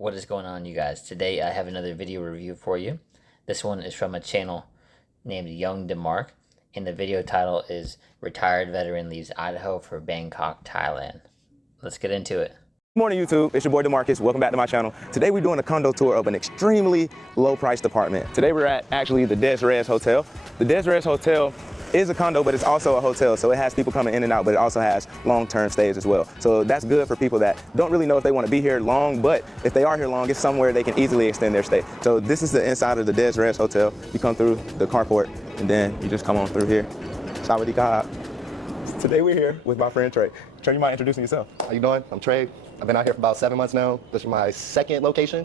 What is going on, you guys? Today I have another video review for you. This one is from a channel named Young DeMark, and the video title is Retired Veteran Leaves Idaho for Bangkok, Thailand. Let's get into it. Good morning, YouTube. It's your boy DeMarcus. Welcome back to my channel. Today we're doing a condo tour of an extremely low price apartment. Today we're at actually the Des Res Hotel. The Des Res Hotel is a condo, but it's also a hotel, so it has people coming in and out, but it also has long-term stays as well. So that's good for people that don't really know if they want to be here long, but if they are here long, it's somewhere they can easily extend their stay. So this is the inside of the Des Res Hotel. You come through the carport, and then you just come on through here. Sawadee-ka. Today we're here with my friend Trey. Trey, you mind introducing yourself? How you doing? I'm Trey. I've been out here for about 7 months now. This is my second location.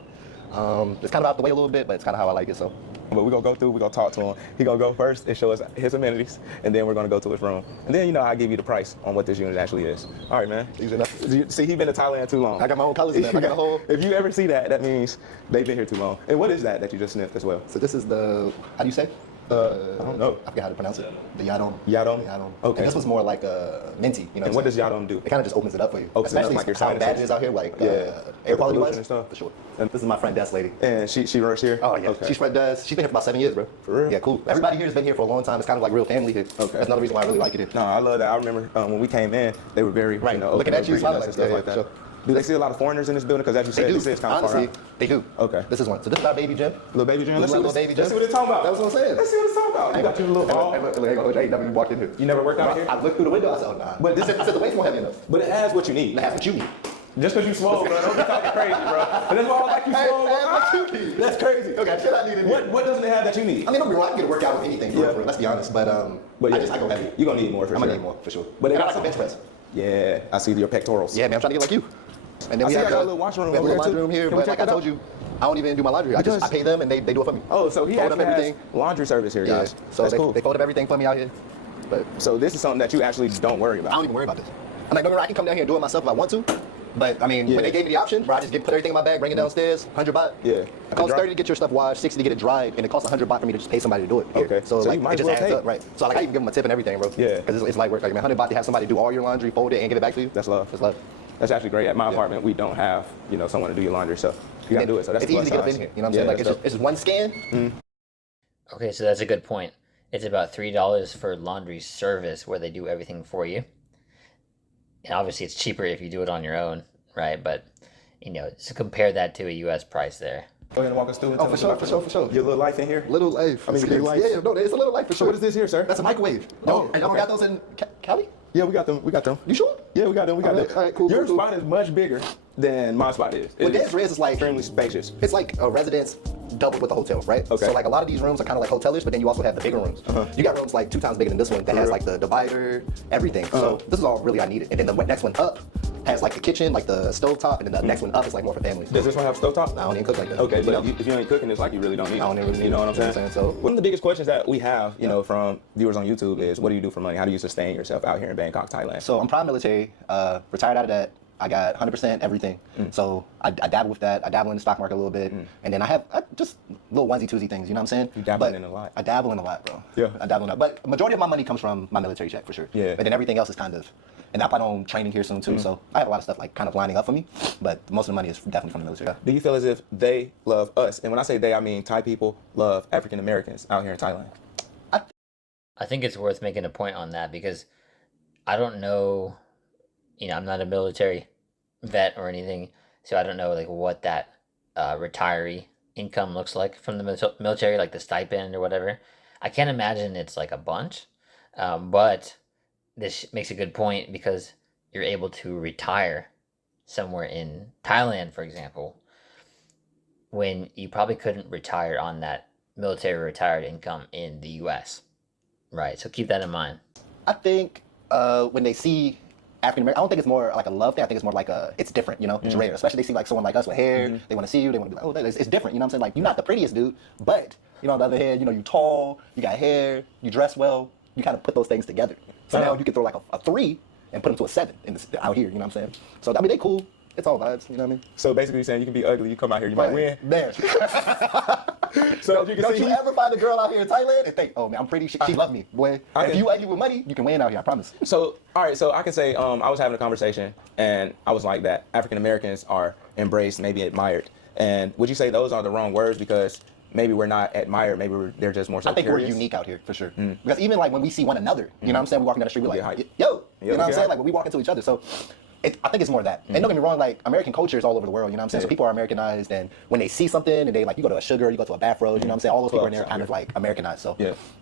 It's kind of out the way a little bit, but it's kind of how I like it, so. But we're gonna go through, we're gonna talk to him. He's gonna go first and show us his amenities, and then we're gonna go to his room. And then, you know, I'll give you the price on what this unit actually is. All right, man. Easy enough. See, he's been to Thailand too long. I got my own colors in there. I got a whole. If you ever see that, that means they've been here too long. And what is that you just sniffed as well? So this is the, how do you say? I don't know. I forgot how to pronounce it. The Yadom. Yadom? Yadom. Okay. And this was more like minty, you know. And what does Yadom do? It kind of just opens it up for you. Opens it up Especially like your how sinuses. bad it is out here, like air quality wise. And stuff. For sure. And this is my front desk lady. And she works here? Oh yeah, okay. She's front desk. She's been here for about 7 years, bro. For real? Yeah, cool. Everybody here has been here for a long time. It's kind of like real family here. Okay. That's another reason why I really like it here. No, I love that. I remember when we came in, they were very, right. you know, Looking at you, smiling and stuff like that. Sure. Do they see a lot of foreigners in this building? Because as you said, this is kind of far Honestly, out. they do. Okay. This is one. So this is our baby gym. Little baby gym? Let's see Little baby gym. Let's see what it's talking about. That's what I'm saying. Let's see what it's talking about. You got your little ball. I ain't never even walked in here. You never worked out here? I looked through the window. I said, oh, nah. But I said the weight's more heavy enough. But it has what you need. It has what you need. Just because you swole, bro, don't be talking crazy, bro. And that's why I like you swole, bro. What you need. That's crazy. Okay, shit I need in here. What doesn't it have that you need? I mean, don't be wrong. I can get a workout with anything, bro. Let's be honest. But I go heavy. You're going to need more for sure. I'm going to need more, for sure. But I got like a bench press. Yeah, I see your pectorals. Yeah, man, I'm trying to get like you. And then I we see have I got a little washroom we have a over little here, laundry room here, Can we but check like I that told out? you, I don't even do my laundry. I pay them and they do it for me. Oh, so he Fold actually up has everything. laundry service here, Yeah. guys. So That's cool. they fold up everything for me out here. But So this is something that you actually don't worry I about. don't even worry about this. I'm like, don't worry, I can come down here and do it myself if I want to. But I mean, when they gave me the option, where I just put everything in my bag, bring it downstairs, 100 baht. Yeah. It costs 30 to get your stuff washed, 60 to get it dried, and it costs 100 baht for me to just pay somebody to do it. Here. Okay. So So like, you might it as just well adds pay. up, right? So like, I even give them a tip and everything, bro. Yeah. Because it's light work. Like, man, 100 baht to have somebody do all your laundry, fold it, and give it back to you. That's love. That's love. That's actually great. At my apartment, we don't have, you know, someone to do your laundry, so you gotta do it. So that's it's easy to get up in here. You know what I'm saying? Like, it's just one scan. Okay, so that's a good point. It's about $3 for laundry service where they do everything for you. And obviously it's cheaper if you do it on your own, right? But, you know, just compare that to a US price there. Go ahead and walk us through. And Oh, tell for us sure, about for sure. Your little life in here? Little life. I mean, big life. Yeah, no, it's a little life for So sure. what is this here, sir? That's a microwave. Oh, and y'all okay. got those in Cali? Yeah, we got them. We got them. You sure? Yeah, we got them. We got All right, them. all right, cool, Your cool, spot is much bigger than my spot is. Well, It Des Res is like extremely spacious. It's like a residence doubled with a hotel, right? Okay. So like a lot of these rooms are kind of like hotelish, but then you also have the bigger rooms. You got rooms like 2 times bigger than this one that has like the divider, everything. So this is all really I needed. And then the next one up has like the kitchen, like the stove top, and then the next one up is like more for families. Does this one have stovetop? I don't even cook like that. Okay, You but know? if you ain't cooking, it's like you really don't need it. I don't even really You know what I'm need it. saying? So one of the biggest questions that we have, you know, from viewers on YouTube is, what do you do for money? How do you sustain yourself out here in Bangkok, Thailand? So I'm prime military, retired out of that. I got 100% everything. So I dabble with that. I dabble in the stock market a little bit. And then I have just little onesie twosie things, you know what I'm saying? You dabble in a lot. I dabble in a lot, bro. Yeah. I dabble in a lot. But majority of my money comes from my military check for sure. Yeah. But then everything else is kind of, and I plan on training here soon too. So I have a lot of stuff like kind of lining up for me. But most of the money is definitely from the military. Do you feel as if they love us? And when I say they, I mean Thai people love African Americans out here in Thailand. I think it's worth making a point on that because I don't know, you know, I'm not a military vet or anything, so I don't know like what that retiree income looks like from the military, like the stipend or whatever. I can't imagine it's like a bunch, but this makes a good point because you're able to retire somewhere in Thailand, for example, when you probably couldn't retire on that military retired income in the US. Right, so keep that in mind. I think when they see African American, I don't think it's more like a love thing. I think it's more like it's different, you know. It's rare, especially they see like someone like us with hair. They want to see you. They want to be like, oh, it's different. You know what I'm saying? Like you're not the prettiest dude, but you know, on the other hand, you know, you tall, you got hair, you dress well. You kind of put those things together. So now you can throw like a 3 and put them to a 7 out here. You know what I'm saying? So I mean, they cool. It's all vibes. You know what I mean? So basically, you're saying you can be ugly, you come out here, you might win. There. So as you can Don't see, you ever find a girl out here in Thailand and think, oh man, I'm pretty, she love me, boy. If you ugly with money, you can win out here, I promise. So, all right, so I can say I was having a conversation and I was like that African Americans are embraced, maybe admired And would you say those are the wrong words because maybe we're not admired, maybe they're just more so I think curious? we're unique out here for sure. Because even like when we see one another, you know what I'm saying? We walking down the street, we're like, yo, you know what I'm saying? Like when we walk into each other. So I think it's more that. And don't get me wrong, like American culture is all over the world, you know what I'm saying? So people are Americanized, and when they see something and they like, you go to a Sugar, you go to a Bath Road, you know what I'm saying? All those people in there are kind of like Americanized. So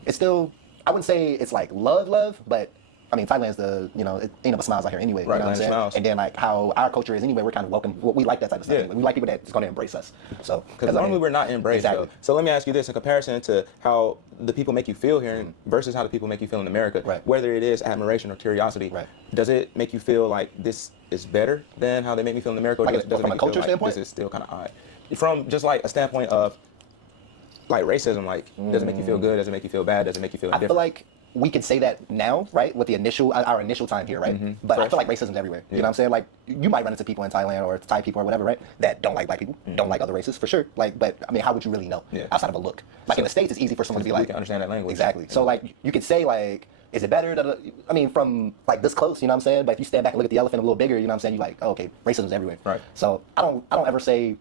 it's still, I wouldn't say it's like love, but I mean, Thailand's it ain't but smiles out here anyway. Right, you know what I'm saying? smiles. And then like how our culture is anyway, we're kind of welcome. We like that type of stuff. Anyway. We like people that's going to embrace us. So because normally we're not embraced. Exactly. So let me ask you this: in comparison to how the people make you feel here versus how the people make you feel in America, whether it is admiration or curiosity, does it make you feel like this is better than how they make me feel in America? Or like does it from make a culture you feel standpoint, like this is still kind of odd? From just like a standpoint of like racism, like does it make you feel good? Does it make you feel bad? Does it make you feel different? I feel like we can say that now, right, with our initial time here, right? But I feel like racism's everywhere. You know what I'm saying? Like, you might run into people in Thailand or Thai people or whatever, right, that don't like black people, don't like other races, for sure. Like, but, I mean, how would you really know outside of a look? Like, in the States, it's easy for someone to be like... You can understand that language. Exactly. So, like, you could say, like, is it better? I mean, from, like, this close, you know what I'm saying? But if you stand back and look at the elephant a little bigger, you know what I'm saying? You're like, oh, okay, racism's everywhere. Right. So, I don't ever say...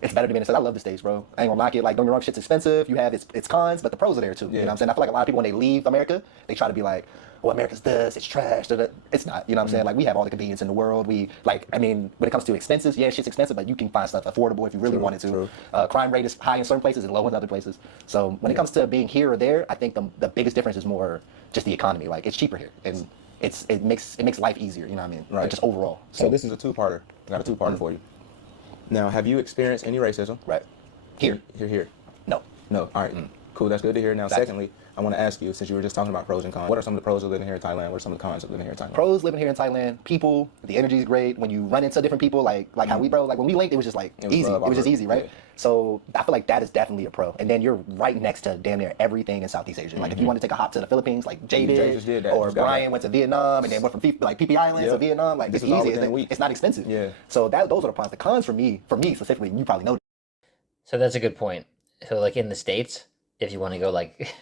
It's better to be in the States. I love the States, bro. I ain't gonna knock it. Like, don't get me wrong, shit's expensive. You have its cons, but the pros are there too. You know what I'm saying? I feel like a lot of people, when they leave America, they try to be like, well, America's this, it's trash. It's not. You know what I'm saying? Like, we have all the convenience in the world. I mean, when it comes to expenses, yeah, shit's expensive, but you can find stuff affordable if you really wanted to. Crime rate is high in certain places and low in other places. So when it comes to being here or there, I think the biggest difference is more just the economy. Like, it's cheaper here, and it makes life easier. You know what I mean? Right. Like, just overall. So this is a two-parter. I got a two-parter for you. Now, have you experienced any racism? Right. Here. No. No. All right. Cool. That's good to hear. Now, secondly, I want to ask you, since you were just talking about pros and cons, what are some of the pros of living here in Thailand? What are some of the cons of living here in Thailand? Pros living here in Thailand, people, the energy is great. When you run into different people, like how we, bro, like when we linked, it was just like easy. It was just easy, right? So I feel like that is definitely a pro. And then you're right next to damn near everything in Southeast Asia. Like if you want to take a hop to the Philippines, like Jay did, or Brian went to Vietnam and then went from PP Islands to Vietnam, like it's easy. It's not expensive. Yeah. So those are the pros. The cons for me specifically, you probably know. So that's a good point. So like in the States, if you want to go like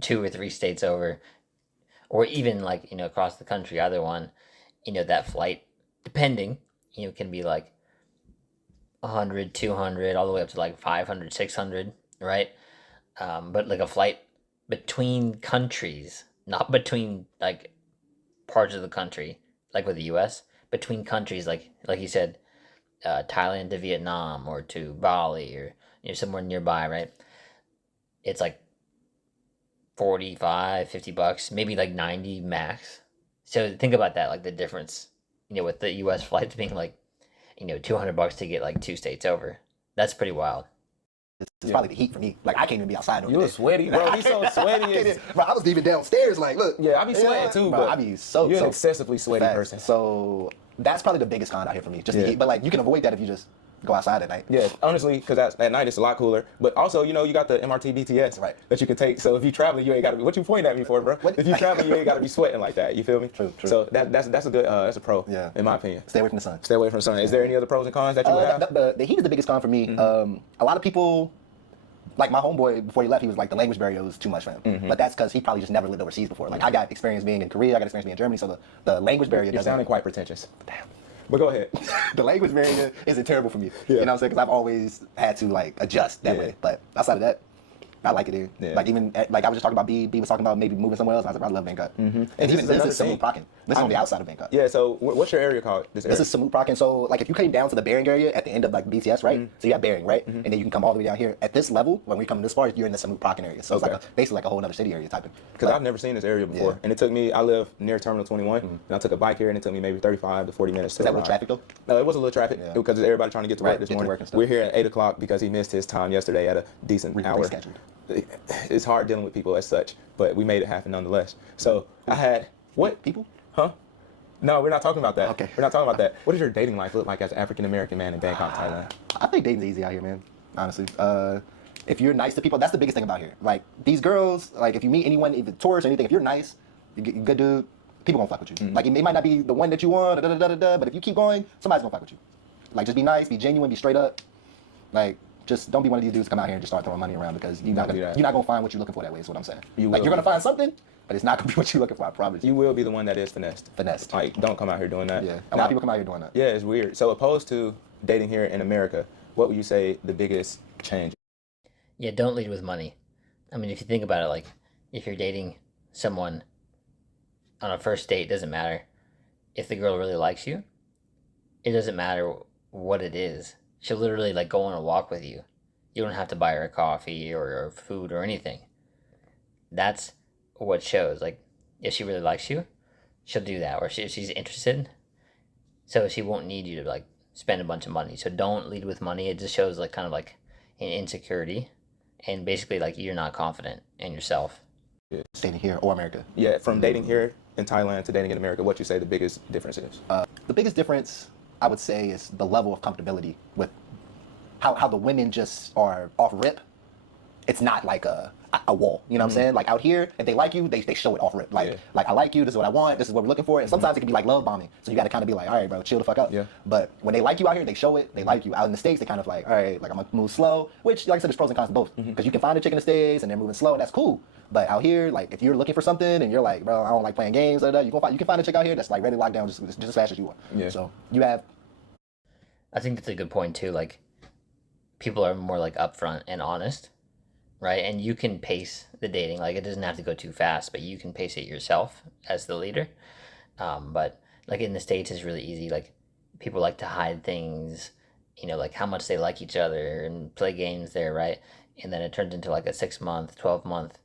2 or 3 states over, or even like, across the country, either one, that flight, depending, can be like 100, 200, all the way up to like 500, 600, right? But like a flight between countries, not between like parts of the country, like with the US, between countries, like you said, Thailand to Vietnam or to Bali or somewhere nearby, right? It's like 45, $50, maybe like 90 max. So think about that, like the difference, with the US flights being like, $200 to get like 2 states over. That's pretty wild. It's probably the heat for me. Like, I can't even be outside. You was sweaty, bro. He's so sweaty. Bro, I was even downstairs, like, look. Yeah, I be sweating too, bro, but I be so you're an excessively sweaty person. So that's probably the biggest con out here for me, just the heat. But like, you can avoid that if you just go outside at night. Yeah, honestly, because at night it's a lot cooler. But also, you got the MRT BTS that you can take. So if you traveling, you ain't got to be. What you pointing at me for, bro? If you traveling, you ain't got to be sweating like that. You feel me? True. So that's a good that's a pro. Yeah. In my opinion. Stay away from the sun. Stay away from the sun. Is there any other pros and cons that you would have? The heat is the biggest con for me. A lot of people. Like my homeboy, before he left, he was like, the language barrier was too much for him. But that's because he probably just never lived overseas before. Like I got experience being in Korea, I got experience being in Germany, so the language barrier You're sounding quite pretentious. Damn. But go ahead. The language barrier isn't terrible for me. You know what I'm saying? Because I've always had to like adjust that way. But outside of that, I like it here. Yeah. Like even like I was just talking about B was talking about maybe moving somewhere else. I was like, I love Bangkok. And even this is Samut Prakan. This is on the outside of Bangkok. Yeah. So what's your area called? This is Samut Prakan. So like if you came down to the Bering area at the end of like BTS, right? So you got Bering, right? And then you can come all the way down here. At this level, when we come this far, you're in the Samut Prakan area. So it's like basically like a whole other city area type of. Because I've never seen this area before, and it took me. I live near Terminal 21, and I took a bike here, and it took me maybe 35 to 40 minutes. Is that a little traffic though? No, it was a little traffic because everybody trying to get to work this morning. We're here at 8 o'clock because he missed his time yesterday at a decent hour. It's hard dealing with people as such, but we made it happen nonetheless. So I had people? Huh? No, we're not talking about that. Okay. We're not talking about that. What does your dating life look like as an African American man in Bangkok, Thailand? I think dating's easy out here, man. Honestly, if you're nice to people, that's the biggest thing about here. Like these girls, like if you meet anyone, either tourists or anything, if you're nice, you're good dude, people gonna fuck with you. Like it might not be the one that you want, but if you keep going, somebody's gonna fuck with you. Like just be nice, be genuine, be straight up. Like just don't be one of these dudes come out here and just start throwing money around because you're not gonna find what you're looking for that way. Is what I'm saying. You're gonna find something, but it's not gonna be what you're looking for. I promise. You will be the one that is finessed. Finessed. Like don't come out here doing that. Yeah. A lot of people come out here doing that. Yeah, it's weird. So opposed to dating here in America, what would you say the biggest change? Yeah, don't lead with money. I mean, if you think about it, like if you're dating someone on a first date, it doesn't matter if the girl really likes you. It doesn't matter what it is. She'll literally like go on a walk with you. You don't have to buy her a coffee or food or anything. That's what shows. Like if she really likes you, she'll do that. Or if she's interested, so she won't need you to like spend a bunch of money. So don't lead with money. It just shows like kind of like an insecurity, and basically like you're not confident in yourself. Dating here or America. Yeah, from dating here in Thailand to dating in America, what you say the biggest difference is? The biggest difference, I would say, is the level of comfortability with how the women just are off rip. It's not like a wall, you know what I'm saying? Like out here, if they like you, they show it off rip. Like, like I like you, this is what I want, this is what we're looking for. And sometimes it can be like love bombing. So you got to kind of be like, all right, bro, chill the fuck out. Yeah. But when they like you out here, they show it, they like you. Out in the States, they kind of like, all right, like I'm gonna move slow, which like I said, there's pros and cons to both. Because you can find a chick in the States and they're moving slow, and that's cool. But out here, like if you're looking for something and you're like, bro, I don't like playing games, you can find a chick out here that's like ready to lock down just as fast as you are. Yeah. So you have. I think that's a good point too. Like people are more like upfront and honest, right? And you can pace the dating. Like it doesn't have to go too fast, but you can pace it yourself as the leader. But like in the States, it's really easy. Like people like to hide things, like how much they like each other and play games there, right? And then it turns into like a 6 month, 12 month.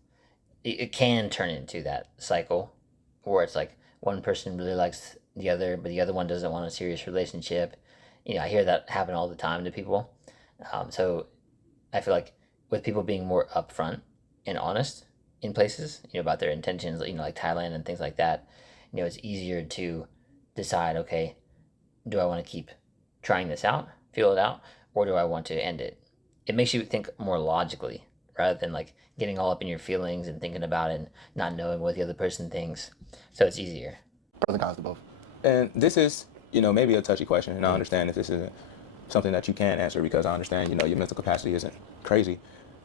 It can turn into that cycle where it's like one person really likes the other, but the other one doesn't want a serious relationship. I hear that happen all the time to people. So I feel like with people being more upfront and honest in places, about their intentions, like Thailand and things like that, it's easier to decide, okay, do I want to keep trying this out, feel it out, or do I want to end it? It makes you think more logically rather than like getting all up in your feelings and thinking about it and not knowing what the other person thinks. So it's easier. Pros and cons to both. And this is, maybe a touchy question, and I understand if this isn't something that you can answer because I understand, your mental capacity isn't crazy.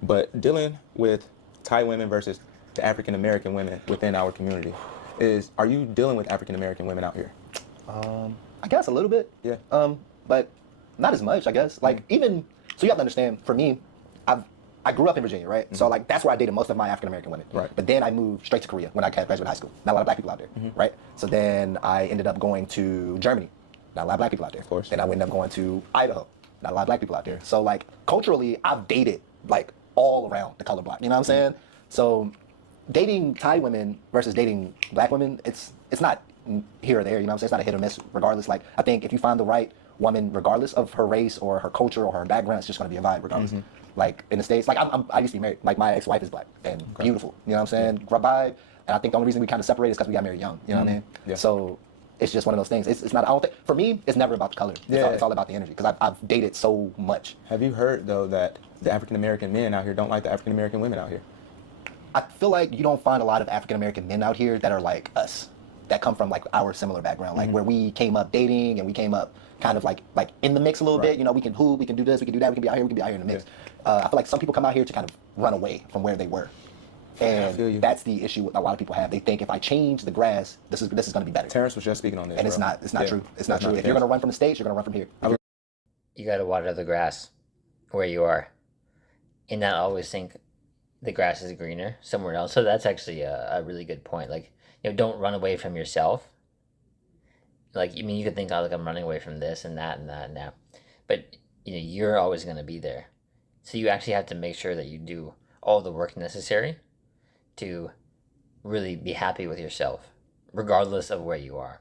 But dealing with Thai women versus the African American women within our community, are you dealing with African American women out here? I guess a little bit. Yeah. But not as much, I guess. Like even so, you have to understand. For me, I grew up in Virginia, right? So like that's where I dated most of my African American women. Right. But then I moved straight to Korea when I graduated high school. Not a lot of black people out there, right? So then I ended up going to Germany. Not a lot of black people out there. Of course. Then I ended up going to Idaho. Not a lot of black people out there. So like culturally, I've dated like all around the color block. You know what I'm saying? So dating Thai women versus dating black women, it's not here or there. You know what I'm saying? It's not a hit or miss. Regardless, like I think if you find the right woman, regardless of her race or her culture or her background, it's just going to be a vibe regardless. Like in the States, like I used to be married. Like my ex-wife is black and beautiful. You know what I'm saying? Vibe. And I think the only reason we kind of separated is because we got married young. You know what I mean? Yeah. So it's just one of those things. It's not. I don't think for me, it's never about the color. It's all about the energy. Because I've dated so much. Have you heard though that the African American men out here don't like the African American women out here? I feel like you don't find a lot of African American men out here that are like us, that come from like our similar background, like where we came up dating and we came up kind of like in the mix a little bit. We can hoop, we can do this, we can do that, we can be out here, in the mix. I feel like some people come out here to kind of run away from where they were. And that's the issue a lot of people have. They think if I change the grass, this is going to be better. Terrence was just speaking on this, and it's not true. It's not true. If you're going to run from the States, you're going to run from here. You got to water the grass where you are, and not always think the grass is greener somewhere else. So that's actually a really good point. Like, don't run away from yourself. Like, I mean, you could think, oh, like I'm running away from this and that and that and that, but you're always going to be there. So you actually have to make sure that you do all the work necessary to really be happy with yourself, regardless of where you are.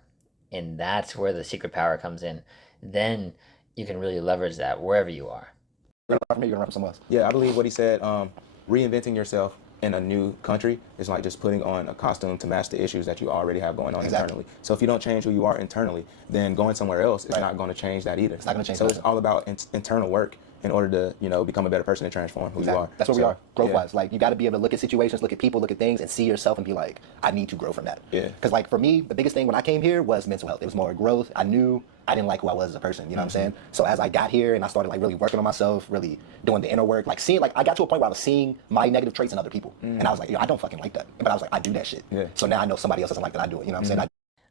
And that's where the secret power comes in. Then you can really leverage that wherever you are. You're going to run from somewhere else. Yeah, I believe what he said, reinventing yourself in a new country is like just putting on a costume to match the issues that you already have going on internally. So if you don't change who you are internally, then going somewhere else is not going to change that either. It's not going to change. So it's all about internal work in order to, become a better person and transform who you are. That's what we are, growth-wise. Like, you got to be able to look at situations, look at people, look at things, and see yourself and be like, I need to grow from that. Yeah. Because, like, for me, the biggest thing when I came here was mental health. It was more growth. I knew I didn't like who I was as a person, you know what I'm saying? So as I got here and I started, like, really working on myself, really doing the inner work, like, I got to a point where I was seeing my negative traits in other people. And I was like, I don't fucking like that. But I was like, I do that shit. Yeah. So now I know somebody else doesn't like that I do it, you know what I'm saying?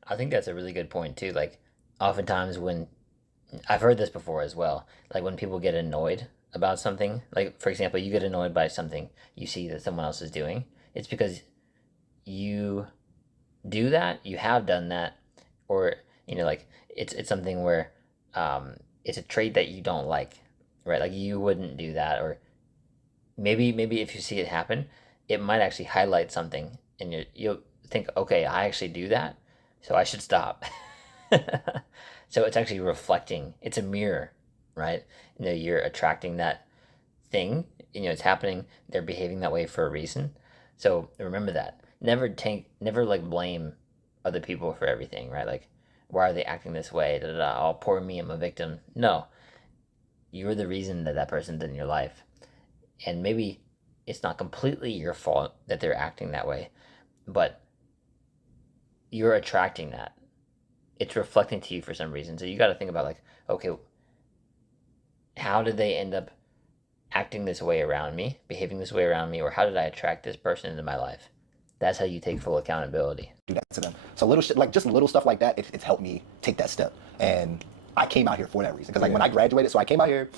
I think that's a really good point, too. Like, oftentimes when I've heard this before as well. Like when people get annoyed about something, like for example, you get annoyed by something you see that someone else is doing, it's because you do that, you have done that, or like it's something where it's a trait that you don't like, right? Like you wouldn't do that, or maybe if you see it happen, it might actually highlight something, and you'll think, okay, I actually do that, so I should stop. So it's actually reflecting. It's a mirror, right? You're attracting that thing. It's happening. They're behaving that way for a reason. So remember that. Never like blame other people for everything, right? Like, why are they acting this way? Da, da, da. Oh, poor me, I'm a victim. No, you're the reason that that person's in your life, and maybe it's not completely your fault that they're acting that way, but you're attracting that. It's reflecting to you for some reason. So you got to think about like, okay, how did they end up acting this way around me, behaving this way around me, or how did I attract this person into my life? That's how you take full accountability. Do that to them. So little shit, like just little stuff like that, it's helped me take that step. And I came out here for that reason. Because like when I graduated, so I came out here,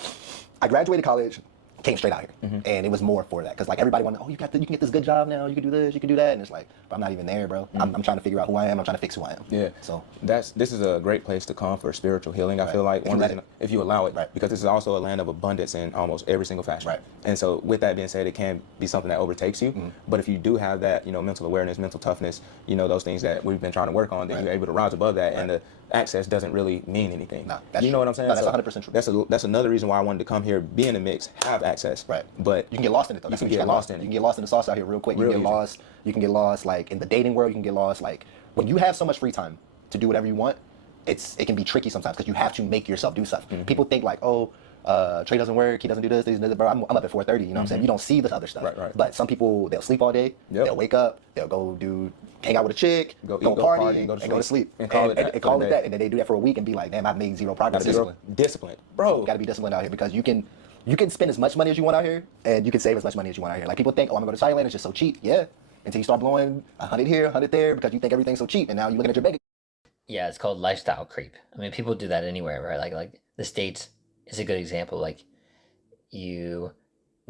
I graduated college, came straight out here, and it was more for that. Because like everybody wanted, oh, you can get this good job now, you can do this, you can do that, and it's like, but I'm not even there, bro. I'm trying to figure out who I am. I'm trying to fix who I am. Yeah. So this is a great place to come for spiritual healing. I feel like if you allow it, because this is also a land of abundance in almost every single fashion. Right. And so with that being said, it can be something that overtakes you. But if you do have that, mental awareness, mental toughness, those things that we've been trying to work on, then you're able to rise above that, and the access doesn't really mean anything. No, that's you know true. what I'm saying? No, that's 100% true. That's another reason why I wanted to come here, be in the mix, have access. Right. But you can get lost in it though. You can get lost in it. You can get lost in the sauce out here real quick. You Real can get easy. lost. You can get lost like in the dating world. You can get lost like when you have so much free time to do whatever you want. It can be tricky sometimes because you have to make yourself do stuff. People think like, oh, Trey doesn't work. He doesn't do this. Bro, I'm up at 4:30. You know what I'm saying? You don't see this other stuff. Right. But some people, they'll sleep all day. Yep. They'll wake up. They'll go hang out with a chick. Go party and go to sleep. And call it that. And then they do that for a week and be like, damn, I've made zero progress. Discipline, bro. You got to be disciplined out here because you can spend as much money as you want out here, and you can save as much money as you want out here. Like people think, oh, I'm gonna go to Thailand, it's just so cheap. Yeah, until you start blowing 100 here, 100 there, because you think everything's so cheap, and now you're looking at your bank. Yeah, it's called lifestyle creep. I mean, people do that anywhere, right? Like the States is a good example. Like you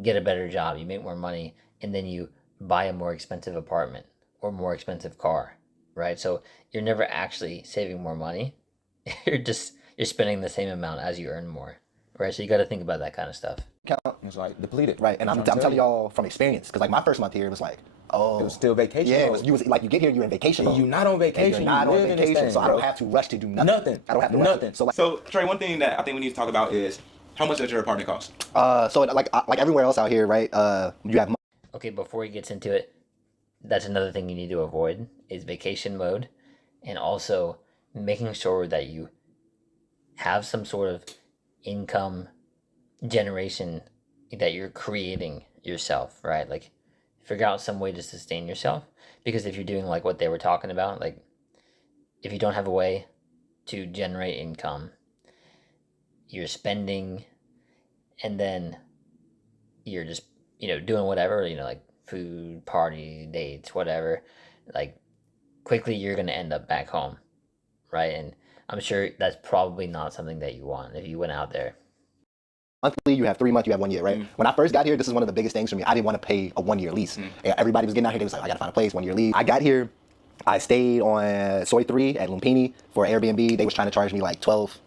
get a better job, you make more money, and then you buy a more expensive apartment or more expensive car, right? So you're never actually saving more money. You're spending the same amount as you earn more, right? So you got to think about that kind of stuff. It's like depleted. Right, and I'm telling y'all from experience, because like my first month here, it was like, oh, it was still vacation. Yeah, mode. you get here, you're in vacation mode. You're not on vacation. You're not on live in this vacation, thing, so I bro. don't have to rush to do nothing. I don't have to nothing. rush. So Trey, one thing that I think we need to talk about is how much does your apartment cost? So like everywhere else out here, right? You have Okay, before he gets into it, that's another thing you need to avoid is vacation mode, and also making sure that you have some sort of income generation that you're creating yourself, right? Like figure out some way to sustain yourself, because if you're doing like what they were talking about, like if you don't have a way to generate income, you're spending, and then you're just doing whatever, like food, party, dates, whatever, like quickly you're going to end up back home, right? And I'm sure that's probably not something that you want if you went out there. monthly, you have 3 months, you have 1 year, right? When I first got here, this is one of the biggest things for me. I didn't want to pay a 1 year lease. Everybody was getting out here, they was like, I gotta find a place, 1 year lease. I got here, I stayed on Soy 3 at Lumpini for Airbnb. They was trying to charge me like 12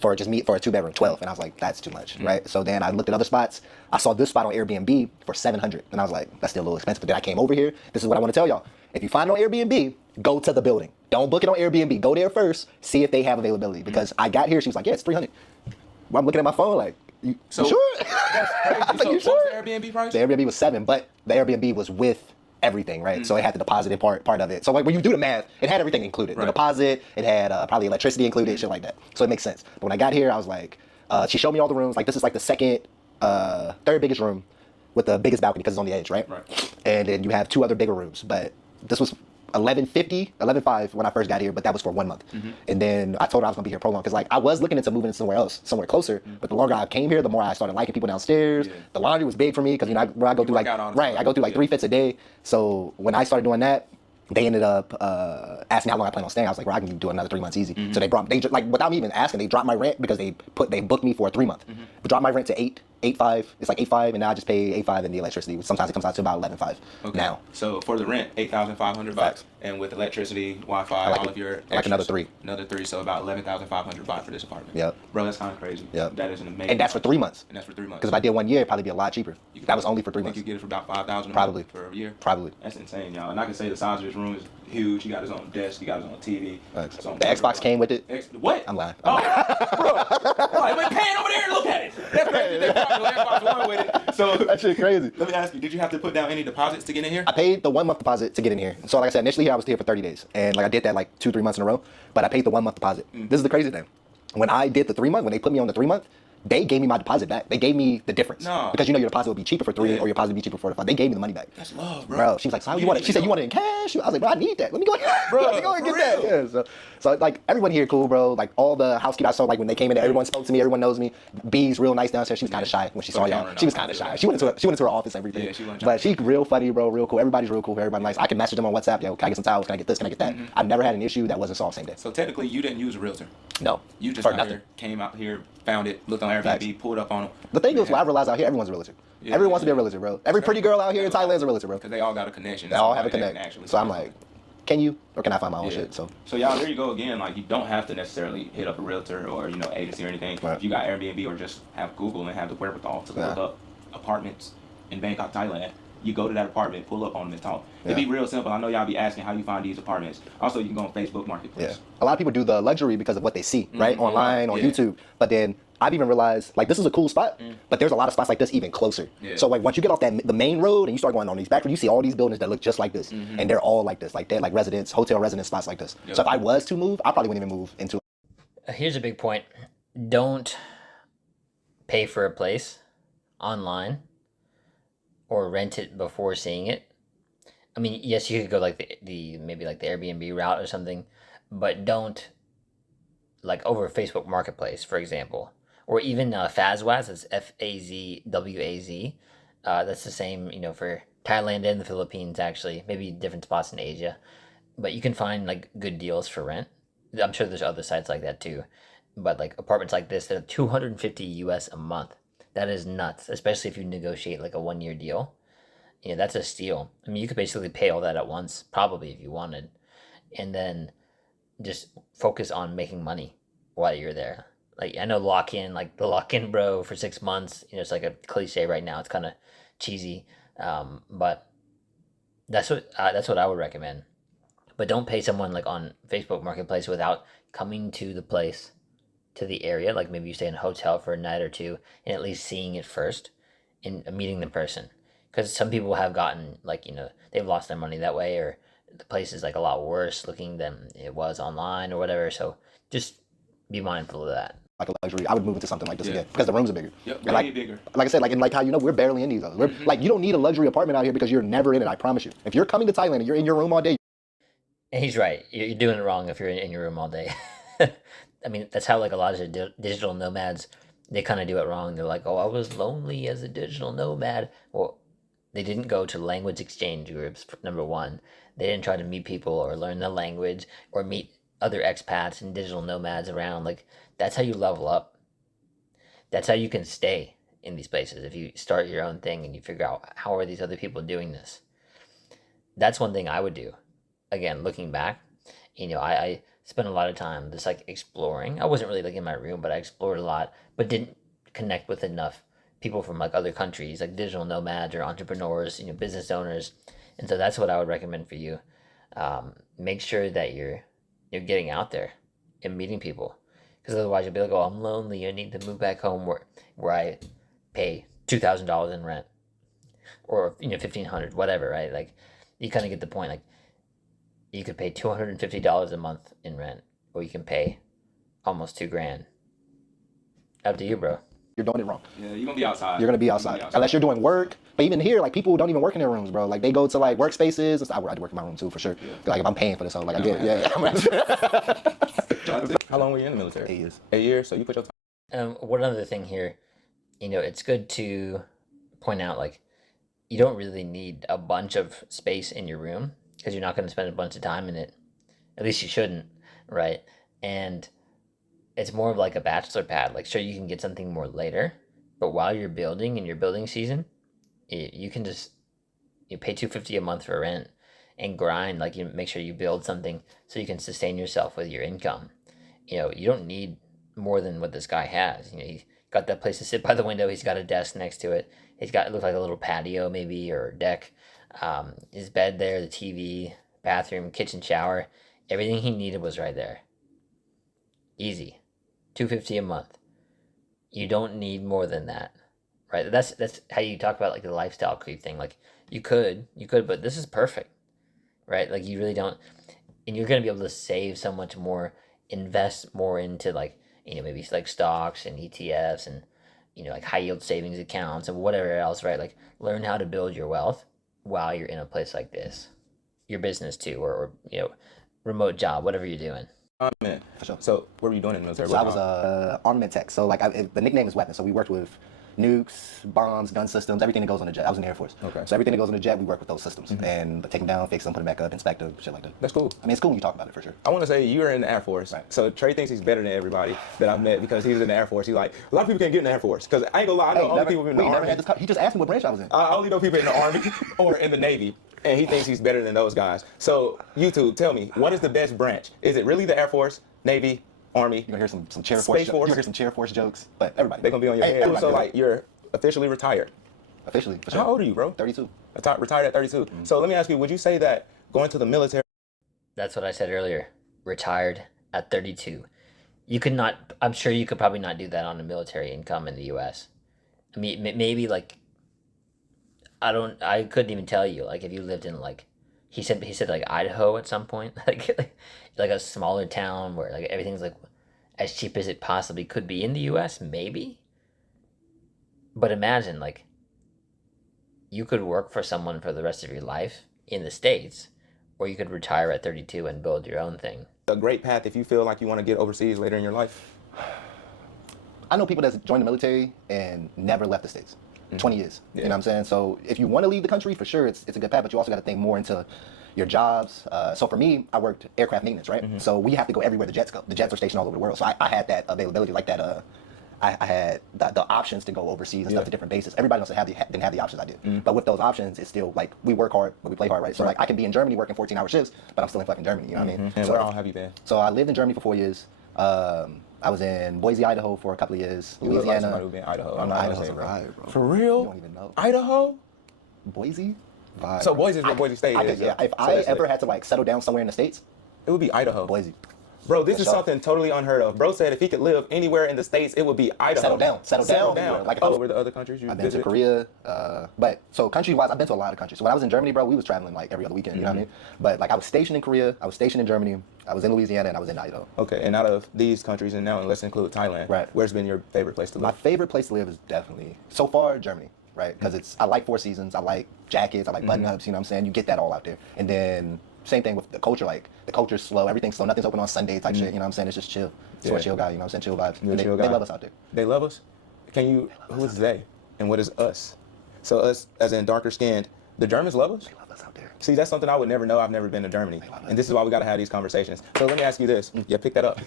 for a 2-bedroom, 12. And I was like, that's too much, right? So then I looked at other spots. I saw this spot on Airbnb for 700. And I was like, that's still a little expensive. But then I came over here. This is what I want to tell y'all. If you find it on Airbnb, go to the building. Don't book it on Airbnb. Go there first, see if they have availability. Because I got here, she was like, yeah, it's 300. Well, I'm looking at my phone like, you sure? That's crazy. I was like, you So sure? what's the Airbnb price? The Airbnb was 7, but the Airbnb was with everything, right? So it had the deposit part of it. So like when you do the math, it had everything included. The deposit, it had probably electricity included, shit like that. So it makes sense. But when I got here, I was like, she showed me all the rooms. Like this is like the third biggest room with the biggest balcony because it's on the edge, right? And then you have 2 other bigger rooms. But this was 11.5 when I first got here, but that was for 1 month. And then I told her I was gonna be here prolonged because like I was looking into moving somewhere else, somewhere closer. But the longer I came here, the more I started liking people downstairs. The laundry was big for me because I go through like I go through like 3 fits a day. So when I started doing that, They ended up asking me how long I plan on staying. I was like, bro, I can do another 3 months easy. So they like without me even asking, they dropped my rent because they booked me for a 3 month. But dropped my rent to 8.5. It's like 8.5, and now I just pay 8.5 in the electricity. Sometimes it comes out to about 11.5 now. So for the rent, 8,500 bucks, and with electricity, Wi-Fi, all of your extras, like another 3. Another 3, so about 11,500 baht for this apartment. Yep. Bro, that's kind of crazy. Yep. That is an amazing. And that's for 3 months. And that's for 3 months. Because if I did 1 year, it'd probably be a lot cheaper. That was only for 3 I think months. you get it for about 5,000 Probably for a year. Probably. That's insane, y'all. And I can say the size of this room is huge. He got his own desk. He got his own TV. The Xbox came with it. What? I'm lying. Oh, bro, I went pan over there and look at it. That's crazy. They brought the Xbox One with it. So that shit crazy. Let me ask you: did you have to put down any deposits to get in here? I paid the 1 month deposit to get in here. So like I said, initially I was here for 30 days, and like I did that like 2-3 months in a row. But I paid the 1 month deposit. This is the crazy thing. When I did the 3 month, when they put me on the 3 month, they gave me my deposit back. They gave me the difference. No. Because you know your deposit would be cheaper for 3 or your deposit would be cheaper for 5. They gave me the money back. That's love, bro. She was like, so how you want it? She said, you want it in cash? I was like, bro, I need that. Let me go Bro, let me go and get that. Yeah, so like everyone here cool, bro. Like all the housekeepers I saw, like when they came in there, everyone spoke to me, everyone knows me. B's real nice downstairs. She was kind of shy when she saw y'all. She was kind of shy. She went into her office every day. Yeah, she went. But she real funny, bro, real cool. Everybody's real cool, everybody nice. I can message them on WhatsApp, yo, can I get some towels? Can I get this? Can I get that? I've never had an issue that wasn't solved same day. So technically, you didn't use a realtor. No. You just for out nothing. here, came out here, found it, looked on Airbnb, pulled up on them. The thing is, what I realized out here, everyone's a realtor. Everyone wants to be a realtor, bro. Every pretty girl out here in Thailand is a realtor, bro. Because they all got a connection. They all have a connection. So I'm like, can you, or can I find my own shit? So y'all, there you go again. Like, you don't have to necessarily hit up a realtor or agency or anything. Right. If you got Airbnb or just have Google and have the wherewithal to look up apartments in Bangkok, Thailand, you go to that apartment, pull up on them and talk. It'd be real simple. I know y'all be asking how you find these apartments. Also, you can go on Facebook Marketplace. yeah, a lot of people do the luxury because of what they see, right, online, on YouTube. But then I've even realized, like, this is a cool spot, but there's a lot of spots like this even closer. So like once you get off the main road and you start going on these back roads, you see all these buildings that look just like this, and they're all like this, like they're like residence, hotel residence spots like this. So if I was to move, I probably wouldn't even move into. Here's a big point: don't pay for a place online or rent it before seeing it. I mean, yes, you could go like the maybe like the Airbnb route or something, but don't like over Facebook Marketplace, for example, or even Fazwaz. It's Fazwaz. That's the same, for Thailand and the Philippines. Actually, maybe different spots in Asia, but you can find like good deals for rent. I'm sure there's other sites like that too, but like apartments like this, they're 250 US a month. That is nuts, especially if you negotiate like a 1 year deal. That's a steal. I mean, you could basically pay all that at once, probably if you wanted, and then just focus on making money while you're there. Like, I know like the lock in bro for 6 months, it's like a cliche right now. It's kind of cheesy, but that's what I would recommend. But don't pay someone like on Facebook Marketplace without coming to the place, to the area. Like maybe you stay in a hotel for a night or two and at least seeing it first and meeting the person. Because some people have gotten like, they've lost their money that way, or the place is like a lot worse looking than it was online or whatever. So just be mindful of that. Like a luxury, I would move into something like this again because the rooms are bigger. Yep, way bigger. Like I said, like how we're barely in these. We're like, you don't need a luxury apartment out here because you're never in it. I promise you. If you're coming to Thailand and you're in your room all day. And he's right. You're doing it wrong if you're in your room all day. I mean, that's how like a lot of digital nomads, they kind of do it wrong. They're like, oh, I was lonely as a digital nomad. Well, they didn't go to language exchange groups, number one. They didn't try to meet people or learn the language or meet other expats and digital nomads around. Like, that's how you level up. That's how you can stay in these places. If you start your own thing and you figure out how are these other people doing this. That's one thing I would do. Again, looking back, I spent a lot of time just like exploring. I wasn't really like in my room, but I explored a lot, but didn't connect with enough people from like other countries, like digital nomads or entrepreneurs, business owners. And so that's what I would recommend for you. Make sure that you're getting out there and meeting people, because otherwise you'll be like, oh, I'm lonely. I need to move back home where I pay $2,000 in rent, or $1,500, whatever, right? Like, you kind of get the point. Like, you could pay $250 a month in rent, or you can pay almost $2,000. Up to you, bro. You're doing it wrong. Yeah, you're gonna be outside. You're gonna be outside. Unless you're doing work. But even here, like, people don't even work in their rooms, bro. Like, they go to like workspaces. I work in my room too, for sure. Yeah. Like, if I'm paying for this, so like I get it. Yeah. How long were you in the military? 8 years. 8 years. So you put your time. One other thing here, it's good to point out, like, you don't really need a bunch of space in your room. because you're not going to spend a bunch of time in it. At least you shouldn't, right? And it's more of like a bachelor pad. Like, sure, you can get something more later, but while you're building in your building season, you can just you pay 250 a month for rent and grind. Like, you make sure you build something so you can sustain yourself with your income. You don't need more than what this guy has. He got that place to sit by the window. He's got a desk next to it. He's got, it looks like a little patio maybe, or deck. His bed there, the TV, bathroom, kitchen, shower. Everything he needed was right there. Easy. 250 a month. You don't need more than that. Right? That's how you talk about like the lifestyle creep thing. Like, you could, but this is perfect. Right? Like, you really don't, and you're going to be able to save so much more, invest more into like, maybe like stocks and ETFs and, like high yield savings accounts and whatever else, right? Like, learn how to build your wealth while you're in a place like this, your business too, or remote job, whatever you're doing. Man. For sure. So what were you doing in the military? So I was armament tech. So like the nickname is weapons. So we worked with nukes, bombs, gun systems, everything that goes on a jet. I was in the Air Force. Okay. So everything that goes on a jet, we work with those systems and take them down, fix them, put them back up, inspect them, shit like that. That's cool. I mean, it's cool when you talk about it for sure. I want to say you were in the Air Force. Right. So Trey thinks he's better than everybody that I've met because he was in the Air Force. He's like, a lot of people can't get in the Air Force. Because I ain't gonna lie, I know only people in the Army. He just asked me what branch I was in. I only know people in the Army or in the Navy. And he thinks he's better than those guys. So YouTube, tell me, what is the best branch? Is it really the Air Force, Navy, Army? You're gonna hear some Chair Space Force. You're Force? gonna hear some Chair Force jokes, but everybody. They're gonna be on your head. everybody So do. like you're officially retired. Officially, for sure. How old are you, bro? 32. Retired at 32. So let me ask you, would you say that going to the military? That's what I said earlier. Retired at 32. You could not, I'm sure you could probably not do that on a military income in the US. I mean, maybe like, I couldn't even tell you, like, if you lived in like, he said like Idaho at some point, like a smaller town where like everything's like as cheap as it possibly could be in the US, maybe. But imagine, like, you could work for someone for the rest of your life in the States, or you could retire at 32 and build your own thing. A great path if you feel like you want to get overseas later in your life. I know people that's joined the military and never left the States. 20 years. Yeah. You know what I'm saying? So if you want to leave the country, for sure, it's a good path, but you also got to think more into your jobs. So for me, I worked aircraft maintenance, right? So we have to go everywhere the jets go. The jets are stationed all over the world. So I had that availability, like that. I had the options to go overseas and stuff to different bases. Everybody else didn't have the options I did. But with those options, it's still like we work hard, but we play hard, right? So like I can be in Germany working 14-hour shifts, but I'm still in fucking Germany. You know what I mean? And So, where all have you been? so I lived in Germany for 4 years. I was in Boise, Idaho for a couple of years. You look like Louisiana. somebody who'd be in Idaho. Oh, no, I'm Idaho's saying, a bro. vibe, bro. For real? You don't even know. Idaho? Boise? Vibe. So Boise is where Boise State is. Yeah, if So I that's ever lit. had to like settle down somewhere in the States, It would be Idaho. Boise. Bro, this For is sure. something totally unheard of. Bro said if he could live anywhere in the States, it would be Idaho. Settle down. Settle down. Like if I was- were the other countries you I've been to visited? Korea, but so country-wise, I've been to a lot of countries. So when I was in Germany, bro, we was traveling like every other weekend. You know what I mean? But like I was stationed in Korea, I was stationed in Germany, I was in Louisiana, and I was in Idaho. Okay, and out of these countries, and now let's include Thailand. Right. Where's been your favorite place to My live? favorite place to live is definitely so far Germany, right? Because I like Four Seasons, I like jackets, I like button-ups. You know what I'm saying? You get that all out there, and then same thing with the culture. Like the culture's slow, everything's slow, nothing's open on Sunday type shit. You know what I'm saying? It's just chill. It's for a Yeah. chill guy. You know what I'm saying? Chill vibes. You're a And chill they guy. love us out there. They love us? Can you, who is they? And what is us? So us, as in darker skinned, the Germans love us? They love us out there. See, that's something I would never know. I've never been to Germany. And this is why we got to have these conversations. So let me ask you this. Yeah, pick that up.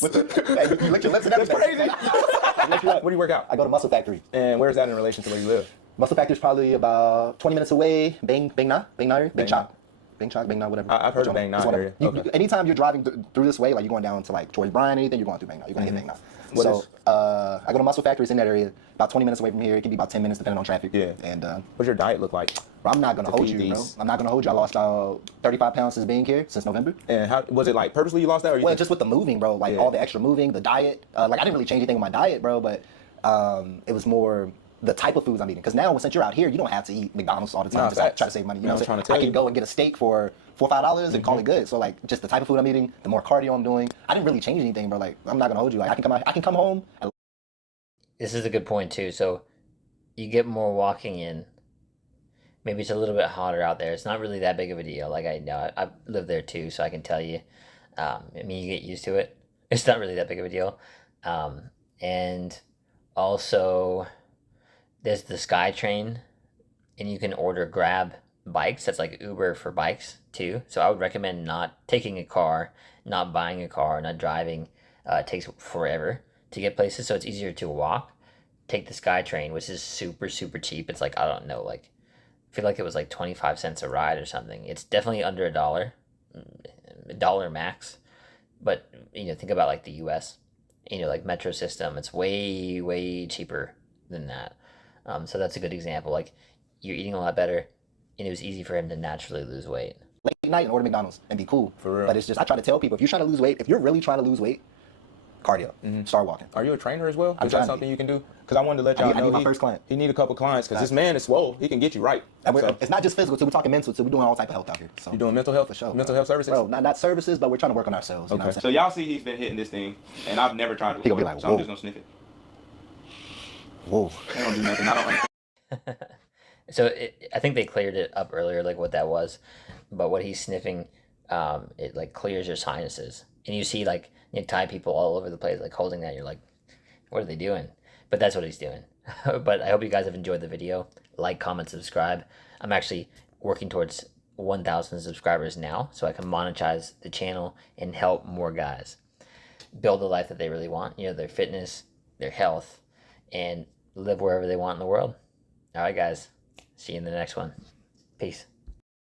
Hey, you lick your lips and That's everything. crazy. Where do you work out? I go to Muscle Factory. And where's that in relation to where you live? Muscle Factory's probably about 20 minutes away. Bang Na area? Bang Bang Chop. Bang Chop, Bang Na, whatever. I've heard of Which one? Bang Na It's whatever. area. You- Okay. anytime you're driving through this way, like you're going down to like Troy Bryan, anything, you're going through Bang Na. You're going to hit Bang Na. What So is- I go to Muscle Factory. It's in that area. About 20 minutes away from here. It can be about 10 minutes depending on traffic. Yeah. And What's your diet look like? bro, I'm not going to hold feed you, bro. these? I'm not going to hold you. I lost 35 pounds since being here, since November. And how was it like purposely you lost that? Or you Well, think- just with the moving, bro, like Yeah. all the extra moving, the diet. Like I didn't really change anything with my diet, bro, but it was more the type of foods I'm eating. Because now, since you're out here, you don't have to eat McDonald's all the time. Nah, Just facts. try to save money. You know I'm what I'm trying saying? to tell I can you. go and get a steak for $4 or $5 and call it good. So like, just the type of food I'm eating, the more cardio I'm doing. I didn't really change anything, bro. Like, I'm not gonna hold you. Like, I can come home. And This is a good point too. So you get more walking in. Maybe it's a little bit hotter out there. It's not really that big of a deal. Like I know, I've lived there too, so I can tell you. I mean, you get used to it. It's not really that big of a deal. And also, there's the Sky Train, and you can order Grab bikes that's like Uber for bikes too. So I would recommend not taking a car, not buying a car, not driving. It takes forever to get places, so it's easier to walk. Take the SkyTrain, which is super super cheap. It's like I don't know, like I feel like it was like 25 cents a ride or something. It's definitely under a dollar max. But think about like the U.S. Like metro system, it's way way cheaper than that. So that's a good example. Like you're eating a lot better, and it was easy for him to naturally lose weight. Late night and order McDonald's and be cool. For real. But it's just I try to tell people if you're trying to lose weight, if you're really trying to lose weight, cardio. Start walking. Are you a trainer as well? I'm Is trying that to something you can do? Because I wanted to let y'all I know need my first client. He need a couple clients because this man is swole. He can get you right. And So, it's not just physical too. We're talking mental too. We're doing all type of health out here. So you doing mental health? for sure. Mental health services? Bro, not services, but we're trying to work on ourselves. You know what I'm So y'all see he's been hitting this thing, and I've never tried it He gonna before, be like, so I'm whoa. just gonna sniff it. Whoa. They don't do nothing. I don't. So I think they cleared it up earlier, like what that was, but what he's sniffing, it like clears your sinuses, and you see like Thai people all over the place like holding that. You're like, what are they doing? But that's what he's doing. But I hope you guys have enjoyed the video. Like, comment, subscribe. I'm actually working towards 1,000 subscribers now, so I can monetize the channel and help more guys build the life that they really want. Their fitness, their health, and live wherever they want in the world. All right, guys. See you in the next one. Peace.